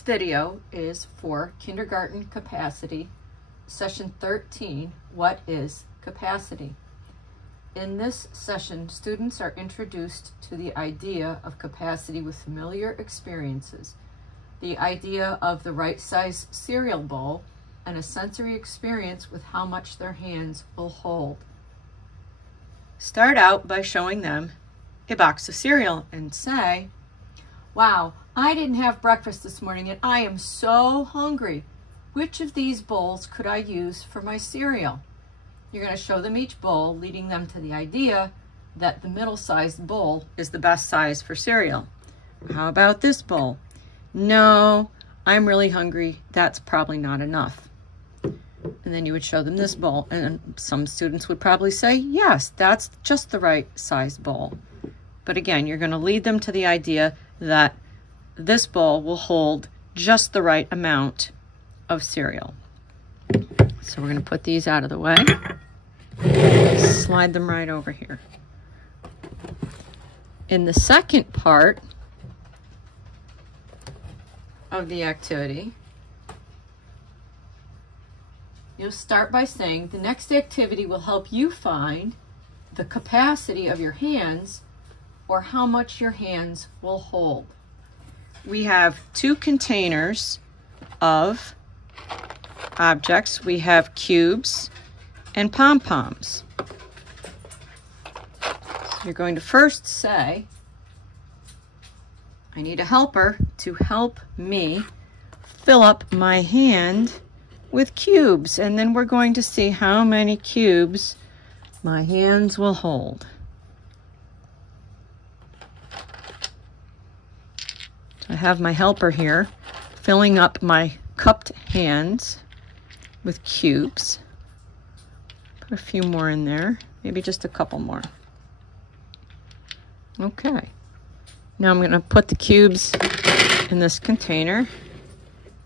This video is for kindergarten capacity, session 13, what is capacity? In this session, students are introduced to the idea of capacity with familiar experiences, the idea of the right size cereal bowl, and a sensory experience with how much their hands will hold. Start out by showing them a box of cereal and say, "Wow, I didn't have breakfast this morning and I am so hungry. Which of these bowls could I use for my cereal?" You're going to show them each bowl, leading them to the idea that the middle-sized bowl is the best size for cereal. How about this bowl? No, I'm really hungry. That's probably not enough. And then you would show them this bowl, and some students would probably say, yes, that's just the right size bowl. But again, you're going to lead them to the idea that this bowl will hold just the right amount of cereal. So we're going to put these out of the way. Slide them right over here. In the second part of the activity, you'll start by saying the next activity will help you find the capacity of your hands or how much your hands will hold. We have two containers of objects. We have cubes and pom-poms. So you're going to first say, I need a helper to help me fill up my hand with cubes, and then we're going to see how many cubes my hands will hold. I have my helper here filling up my cupped hands with cubes. Put a few more in there, maybe just a couple more. Okay, now I'm going to put the cubes in this container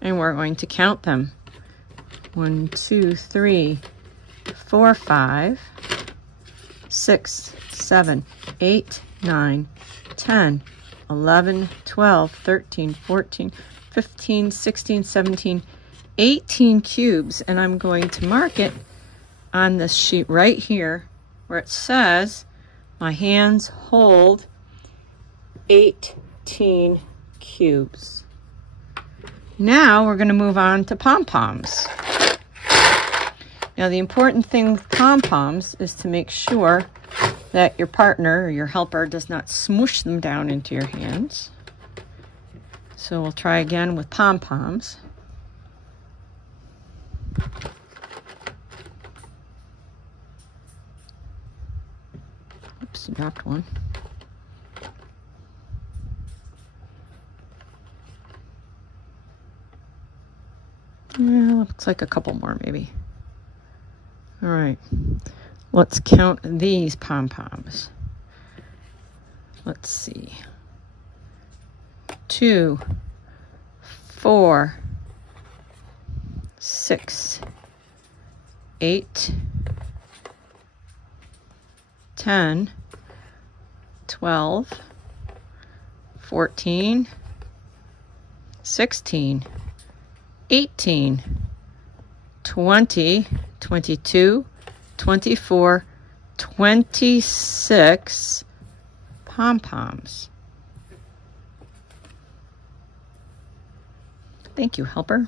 and we're going to count them. 1, 2, 3, 4, 5, 6, 7, 8, 9, 10, 11, 12, 13, 14, 15, 16, 17, 18 cubes, and I'm going to mark it on this sheet right here where it says my hands hold 18 cubes. Now we're going to move on to pom-poms. Now the important thing with pom-poms is to make sure that your partner or your helper does not smoosh them down into your hands. So we'll try again with pom-poms. Oops, dropped one. Yeah, looks like a couple more maybe. All right, let's count these pom-poms. Let's see. 2, 4, 6, 8, 10, 12, 14, 16, 18, 20, 22, 24, 26 pom-poms. Thank you, helper.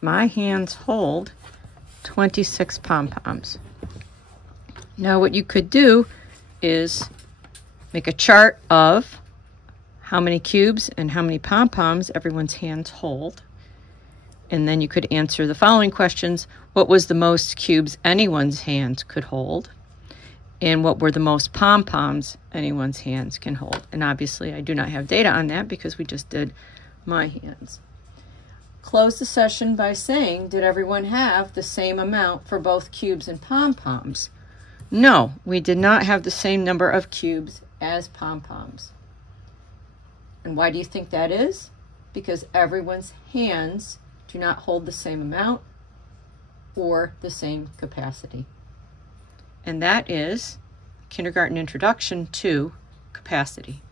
My hands hold 26 pom-poms. Now what you could do is make a chart of how many cubes and how many pom-poms everyone's hands hold. And then you could answer the following questions. What was the most cubes anyone's hands could hold? And what were the most pom-poms anyone's hands can hold? And obviously I do not have data on that because we just did my hands. Close the session by saying, did everyone have the same amount for both cubes and pom-poms? No, we did not have the same number of cubes as pom-poms. And why do you think that is? Because everyone's hands do not hold the same amount or the same capacity. And that is Kindergarten Introduction to Capacity.